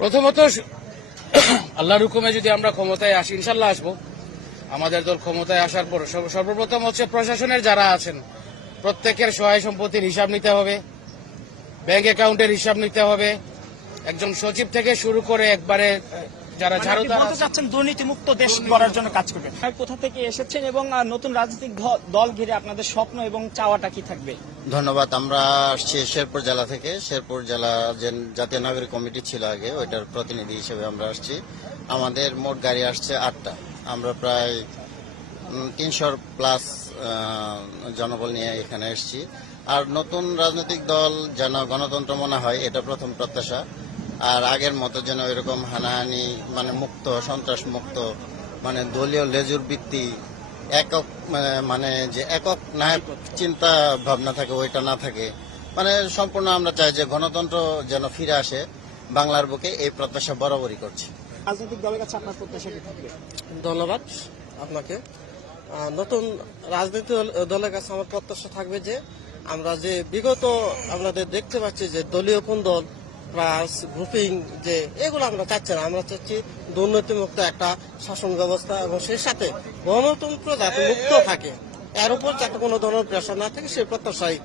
প্রথমত আল্লাহর হুকুমে যদি আমরা ক্ষমতায় আসি, ইনশাল্লাহ আসবো। আমাদের দল ক্ষমতায় আসার পর সর্বপ্রথম হচ্ছে প্রশাসনের যারা আছেন প্রত্যেকের সহায় সম্পত্তির হিসাব নিতে হবে, ব্যাংক অ্যাকাউন্টের হিসাব নিতে হবে। একজন সচিব থেকে শুরু করে একবারে যারা ঝাড়ুদার বলতে চাচ্ছেন দুর্নীতিমুক্ত দেশ গড়ার জন্য কাজ করবেন। কোথা থেকে এসেছেন এবং নতুন রাজনৈতিক দল ঘিরে আপনাদের স্বপ্ন এবং চাওয়াটা কি থাকবে? ধন্যবাদ। আমরা আসছি শেরপুর জেলা থেকে। শেরপুর জেলা যে জাতীয় নাগরিক কমিটি ছিল আগে, ওইটার প্রতিনিধি হিসেবে আমরা আসছি। আমাদের মোট গাড়ি আসছে 8টা। আমরা প্রায় 300 প্লাস জনবল নিয়ে এখানে এসেছি। আর নতুন রাজনৈতিক দল যেন গণতন্ত্র মনে হয়, এটা প্রথম প্রত্যাশা। আর আগের মতো যেন এরকম হানাহানি মানে মুক্ত, সন্ত্রাস মুক্ত, মানে দলীয় লেজুর ভিত্তি, একক মানে যে একক নায়ক চিন্তা ভাবনা থাকে ওইটা না থাকে। মানে সম্পূর্ণ আমরা চাই যে গণতন্ত্র যেন ফিরে আসে বাংলার বুকে, এই প্রত্যাশা বরাবরই করছি। রাজনৈতিক দলের কাছে আপনার প্রত্যাশা কি থাকবে? ধন্যবাদ আপনাকে। নতুন রাজনৈতিক দলের কাছে আমার প্রত্যাশা থাকবে যে আমরা যে বিগত আমাদের দেখতে পাচ্ছি যে দলীয় কোন্দল প্লাস গ্রুপিং, যে এগুলো আমরা চাচ্ছি না। আমরা চাচ্ছি দুর্নীতিমুক্ত একটা শাসন ব্যবস্থা এবং সেই সাথে গণতন্ত্র যাতে মুক্ত থাকে, এর উপর যাতে কোনো ধরনের প্রেশার না থাকে, সেই প্রত্যাশাই